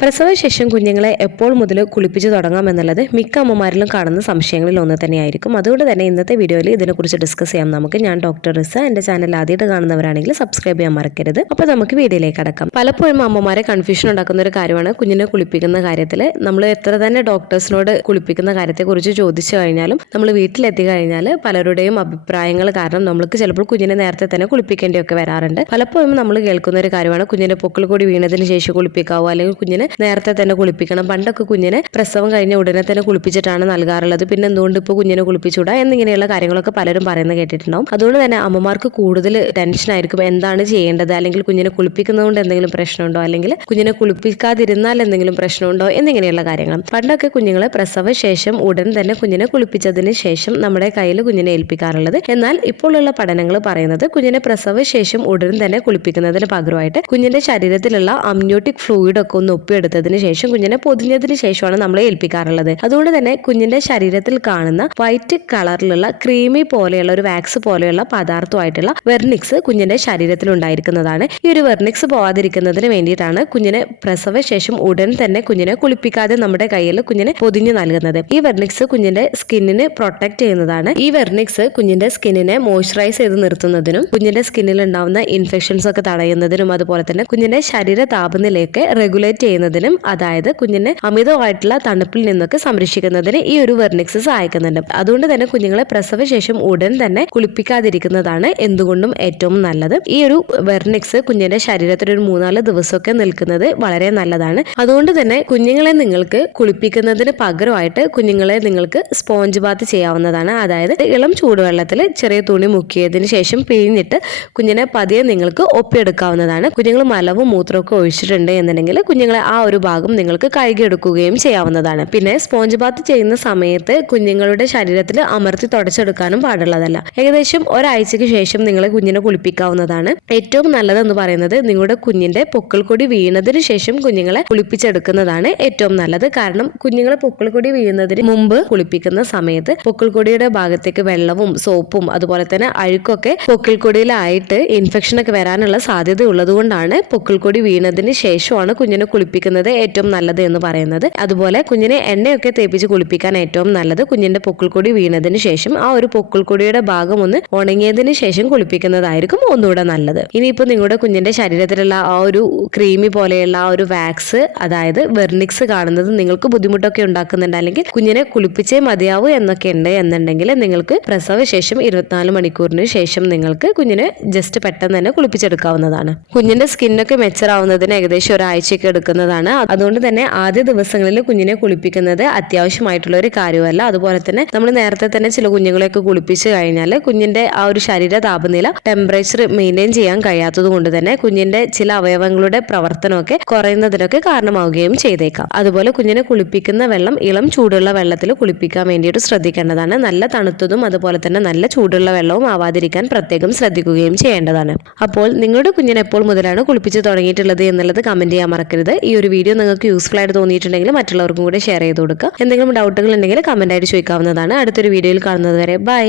പ്രസവശേഷം കുഞ്ഞുങ്ങളെ എപ്പോൾ മുതൽ കുളിപ്പിച്ച് തുടങ്ങാമെന്നുള്ളത് മിക്ക അമ്മമാരിലും കാണുന്ന സംശയങ്ങളിൽ ഒന്ന് തന്നെയായിരിക്കും. അതുകൊണ്ട് തന്നെ ഇന്നത്തെ വീഡിയോയിൽ ഇതിനെക്കുറിച്ച് ഡിസ്കസ് ചെയ്യാം നമുക്ക്. ഞാൻ ഡോക്ടർ റിസ. എൻ്റെ ചാനൽ ആദ്യമായിട്ട് കാണുന്നവരാണെങ്കിൽ സബ്സ്ക്രൈബ് ചെയ്യാൻ മറക്കരുത്. അപ്പോൾ നമുക്ക് വീഡിയോയിലേക്ക് കടക്കാം. പലപ്പോഴും അമ്മമാരെ കൺഫ്യൂഷൻ ഉണ്ടാക്കുന്ന ഒരു കാര്യമാണ് കുഞ്ഞിനെ കുളിപ്പിക്കുന്ന കാര്യത്തിൽ. നമ്മൾ എത്ര തന്നെ ഡോക്ടേഴ്സിനോട് കുളിപ്പിക്കുന്ന കാര്യത്തെക്കുറിച്ച് ചോദിച്ചു കഴിഞ്ഞാലും നമ്മൾ വീട്ടിലെത്തി കഴിഞ്ഞാൽ പലരുടെയും അഭിപ്രായങ്ങൾ കാരണം നമ്മൾക്ക് ചിലപ്പോൾ കുഞ്ഞിനെ നേരത്തെ തന്നെ കുളിപ്പിക്കേണ്ടിയൊക്കെ വരാറുണ്ട്. പലപ്പോഴും നമ്മൾ കേൾക്കുന്ന ഒരു കാര്യമാണ് കുഞ്ഞിന്റെ പൊക്കിൾ കൂടി വീണതിന് ശേഷം കുളിപ്പിക്കാവോ, അല്ലെങ്കിൽ കുഞ്ഞിനെ നേരത്തെ തന്നെ കുളിപ്പിക്കണം. പണ്ടൊക്കെ കുഞ്ഞിനെ പ്രസവം കഴിഞ്ഞ ഉടനെ തന്നെ കുളിപ്പിച്ചിട്ടാണ് നൽകാറുള്ളത്. പിന്നെ എന്തുകൊണ്ട് ഇപ്പോൾ കുഞ്ഞിനെ കുളിപ്പിച്ചൂടാ എന്നിങ്ങനെയുള്ള കാര്യങ്ങളൊക്കെ പലരും പറയുന്നത് കേട്ടിട്ടുണ്ടാവും. അതുകൊണ്ട് തന്നെ അമ്മമാർക്ക് കൂടുതൽ ടെൻഷൻ ആയിരിക്കും എന്താണ് ചെയ്യേണ്ടത്, അല്ലെങ്കിൽ കുഞ്ഞിനെ കുളിപ്പിക്കുന്നതുകൊണ്ട് എന്തെങ്കിലും പ്രശ്നമുണ്ടോ, അല്ലെങ്കിൽ കുഞ്ഞിനെ കുളിപ്പിക്കാതിരുന്നാൽ എന്തെങ്കിലും പ്രശ്നമുണ്ടോ എന്നിങ്ങനെയുള്ള കാര്യങ്ങൾ. പണ്ടൊക്കെ കുഞ്ഞുങ്ങളെ പ്രസവ ശേഷം ഉടൻ തന്നെ കുഞ്ഞിനെ കുളിപ്പിച്ചതിന് ശേഷം നമ്മുടെ കയ്യിൽ കുഞ്ഞിനെ ഏൽപ്പിക്കാറുള്ളത്. എന്നാൽ ഇപ്പോഴുള്ള പഠനങ്ങൾ പറയുന്നത് കുഞ്ഞിനെ പ്രസവ ശേഷം ഉടൻ തന്നെ കുളിപ്പിക്കുന്നതിന് പകരമായിട്ട് കുഞ്ഞിന്റെ ശരീരത്തിലുള്ള അമ്നിയോട്ടിക് ഫ്ലൂയിഡ് ഒക്കെ ഒന്ന് ഒപ്പിയെടുത്തതിന് ശേഷം കുഞ്ഞിനെ പൊതിഞ്ഞതിന് ശേഷമാണ് നമ്മളെ ഏൽപ്പിക്കാറുള്ളത്. അതുകൊണ്ട് തന്നെ കുഞ്ഞിന്റെ ശരീരത്തിൽ കാണുന്ന വൈറ്റ് കളറിലുള്ള ക്രീമി പോലെയുള്ള ഒരു വാക്സ് പോലെയുള്ള പദാർത്ഥമായിട്ടുള്ള വെർണിക്സ് കുഞ്ഞിന്റെ ശരീരത്തിൽ ഉണ്ടായിരിക്കുന്നതാണ്. ഈ ഒരു വെർണിക്സ് പോവാതിരിക്കുന്നതിന് വേണ്ടിയിട്ടാണ് കുഞ്ഞിനെ പ്രസവ ശേഷം ഉടൻ തന്നെ കുഞ്ഞിനെ കുളിപ്പിക്കാതെ നമ്മുടെ കയ്യിൽ കുഞ്ഞിനെ പൊതിഞ്ഞു നൽകുന്നത്. ഈ വെർണിക്സ് കുഞ്ഞിന്റെ സ്കിന്നിനെ പ്രൊട്ടക്ട് ചെയ്യുന്നതാണ്. ഈ വെർണിക്സ് കുഞ്ഞിന്റെ സ്കിന്നിനെ മോയ്സ്ചറൈസ് ചെയ്ത് നിർത്തുന്നതിനും കുഞ്ഞിന്റെ സ്കിന്നിൽ ഉണ്ടാവുന്ന ഇൻഫെക്ഷൻസ് ഒക്കെ തടയുന്നതിനും അതുപോലെ തന്നെ കുഞ്ഞിന്റെ ശരീര താപനിലയൊക്കെ റെഗുലേറ്റ് ചെയ്യുന്നതിനും, അതായത് കുഞ്ഞിനെ അമിതമായിട്ടുള്ള തണുപ്പിൽ നിന്നൊക്കെ സംരക്ഷിക്കുന്നതിന് ഈ ഒരു വെർണിക്സ് സഹായിക്കുന്നുണ്ട്. അതുകൊണ്ട് തന്നെ കുഞ്ഞുങ്ങളെ പ്രസവശേഷം ഉടൻ തന്നെ കുളിപ്പിക്കാതിരിക്കുന്നതാണ് എന്തുകൊണ്ടും ഏറ്റവും നല്ലത്. ഈ ഒരു വെർണിക്സ് കുഞ്ഞിന്റെ ശരീരത്തിൽ ഒരു 3-4 ദിവസമൊക്കെ നിൽക്കുന്നത് വളരെ നല്ലതാണ്. അതുകൊണ്ട് തന്നെ കുഞ്ഞുങ്ങളെ നിങ്ങൾക്ക് കുളിപ്പിക്കുന്നതിന് പകരമായിട്ട് കുഞ്ഞുങ്ങളെ നിങ്ങൾക്ക് സ്പോഞ്ച് ബാത്ത് ചെയ്യാവുന്നതാണ്. അതായത് ഇളം ചൂടുവെള്ളത്തിൽ ചെറിയ തുണി മുക്കിയതിന് ശേഷം പിഴിഞ്ഞിട്ട് കുഞ്ഞിനെ പതിയെ നിങ്ങൾക്ക് ഒപ്പിയെടുക്കാവുന്നതാണ്. കുഞ്ഞുങ്ങൾ മലവും മൂത്രമൊക്കെ ഒഴിച്ചിട്ടുണ്ട് എന്നുണ്ടെങ്കിൽ കുഞ്ഞുങ്ങളെ ആ ഒരു ഭാഗം നിങ്ങൾക്ക് കഴുകിയെടുക്കുകയും ചെയ്യാവുന്നതാണ്. പിന്നെ സ്പോഞ്ച് ബാത്ത് ചെയ്യുന്ന സമയത്ത് കുഞ്ഞുങ്ങളുടെ ശരീരത്തിൽ അമർത്തി തുടച്ചെടുക്കാനും പാടുള്ളതല്ല. ഏകദേശം ഒരാഴ്ചയ്ക്ക് ശേഷം നിങ്ങളെ കുഞ്ഞിനെ കുളിപ്പിക്കാവുന്നതാണ്. ഏറ്റവും നല്ലതെന്ന് പറയുന്നത് നിങ്ങളുടെ കുഞ്ഞിന്റെ പൊക്കിൾ കൊടി വീണതിന് ശേഷം കുഞ്ഞുങ്ങളെ കുളിപ്പിച്ചെടുക്കുന്നതാണ് ഏറ്റവും നല്ലത്. കാരണം കുഞ്ഞുങ്ങളെ പൊക്കിൾ കൊടി വീഴുന്നതിന് മുമ്പ് കുളിപ്പിക്കുന്ന സമയത്ത് പൊക്കിൾ കൊടിയുടെ ഭാഗത്തേക്ക് വെള്ളവും സോപ്പും അതുപോലെ തന്നെ അഴുക്കൊക്കെ പൊക്കിൾ കൊടിയിലായിട്ട് ഇൻഫെക്ഷൻ ഒക്കെ വരാനുള്ള സാധ്യത ഉള്ളത് കൊണ്ടാണ് പൊക്കിൾ കൊടി വീണതിന് ശേഷമാണ് കുഞ്ഞിനെ കുളിപ്പിക്കുന്നത് ഏറ്റവും നല്ലത് എന്ന് പറയുന്നത്. അതുപോലെ കുഞ്ഞിനെ എണ്ണയൊക്കെ തേപ്പിച്ച് കുളിപ്പിക്കാൻ ഏറ്റവും നല്ലത് കുഞ്ഞിന്റെ പൊക്കിൾക്കൊടി വീണതിന് ശേഷം ആ ഒരു പൊക്കിൾക്കൊടിയുടെ ഭാഗം ഒന്ന് ഉണങ്ങിയതിന് ശേഷം കുളിപ്പിക്കുന്നതായിരിക്കും ഒന്നുകൂടെ നല്ലത്. ഇനിയിപ്പോൾ നിങ്ങളുടെ കുഞ്ഞിന്റെ ശരീരത്തിലുള്ള ആ ഒരു ക്രീമി പോലെയുള്ള ആ ഒരു വാക്സ്, അതായത് വെർണിക്സ് കാണുന്നത് നിങ്ങൾക്ക് ബുദ്ധിമുട്ടൊക്കെ ഉണ്ടാക്കുന്നുണ്ട്, അല്ലെങ്കിൽ കുഞ്ഞിനെ കുളിപ്പിച്ചേ മതിയാവൂ എന്നൊക്കെ ഉണ്ട് എന്നുണ്ടെങ്കിൽ നിങ്ങൾക്ക് പ്രസവശേഷം 24 മണിക്കൂറിന് ശേഷം നിങ്ങൾക്ക് കുഞ്ഞിനെ ജസ്റ്റ് പെട്ടെന്ന് തന്നെ കുളിപ്പിച്ചെടുക്കാവുന്നതാണ്. കുഞ്ഞിന്റെ സ്കിന്നൊക്കെ മെച്ചറാവുന്നതിന് ഏകദേശം ഒരാഴ്ചയൊക്കെ എടുക്കുന്നതാണ്. അതുകൊണ്ട് തന്നെ ആദ്യ ദിവസങ്ങളിൽ കുഞ്ഞിനെ കുളിപ്പിക്കുന്നത് അത്യാവശ്യമായിട്ടുള്ള ഒരു കാര്യമല്ല. അതുപോലെ തന്നെ നമ്മൾ നേരത്തെ തന്നെ ചില കുഞ്ഞുങ്ങളെയൊക്കെ കുളിപ്പിച്ച് കഴിഞ്ഞാൽ കുഞ്ഞിന്റെ ആ ഒരു ശരീര താപനില ടെമ്പറേച്ചർ മെയിൻറ്റെയിൻ ചെയ്യാൻ കഴിയാത്തത് കൊണ്ട് തന്നെ കുഞ്ഞിന്റെ ചില അവയവങ്ങളുടെ പ്രവർത്തനമൊക്കെ കുറയുന്നതിനൊക്കെ കാരണമാവുകയും ചെയ്തേക്കാം. അതുപോലെ കുഞ്ഞിനെ കുളിപ്പിക്കുന്ന വെള്ളം ഇളം ചൂടുള്ള വെള്ളത്തിൽ കുളിപ്പിക്കാൻ വേണ്ടിയിട്ട് ശ്രദ്ധിക്കേണ്ടതാണ്. നല്ല തണുത്തതും അതുപോലെ തന്നെ നല്ല ചൂടുള്ള വെള്ളവും ആവാതിരിക്കാൻ പ്രത്യേകം ശ്രദ്ധിക്കുകയും ചെയ്യേണ്ടതാണ്. അപ്പോൾ നിങ്ങളുടെ കുഞ്ഞിനെ എപ്പോൾ മുതലാണ് കുളിപ്പിച്ച് തുടങ്ങിയിട്ടുള്ളത് എന്നുള്ളത് കമന്റ് ചെയ്യാൻ മറക്കരുത്. ഈ ഒരു വീഡിയോ നിങ്ങൾക്ക് യൂസ്ഫുൾ ആയിട്ട് തോന്നിയിട്ടുണ്ടെങ്കിൽ മറ്റുള്ളവർക്കും കൂടെ ഷെയർ ചെയ്ത് കൊടുക്കുക. എന്തെങ്കിലും ഡൗട്ടുകൾ ഉണ്ടെങ്കിൽ കമന്റ് ആയിട്ട് ചോദിക്കാവുന്നതാണ്. അടുത്തൊരു വീഡിയോയിൽ കാണുന്നത് വരെ ബൈ.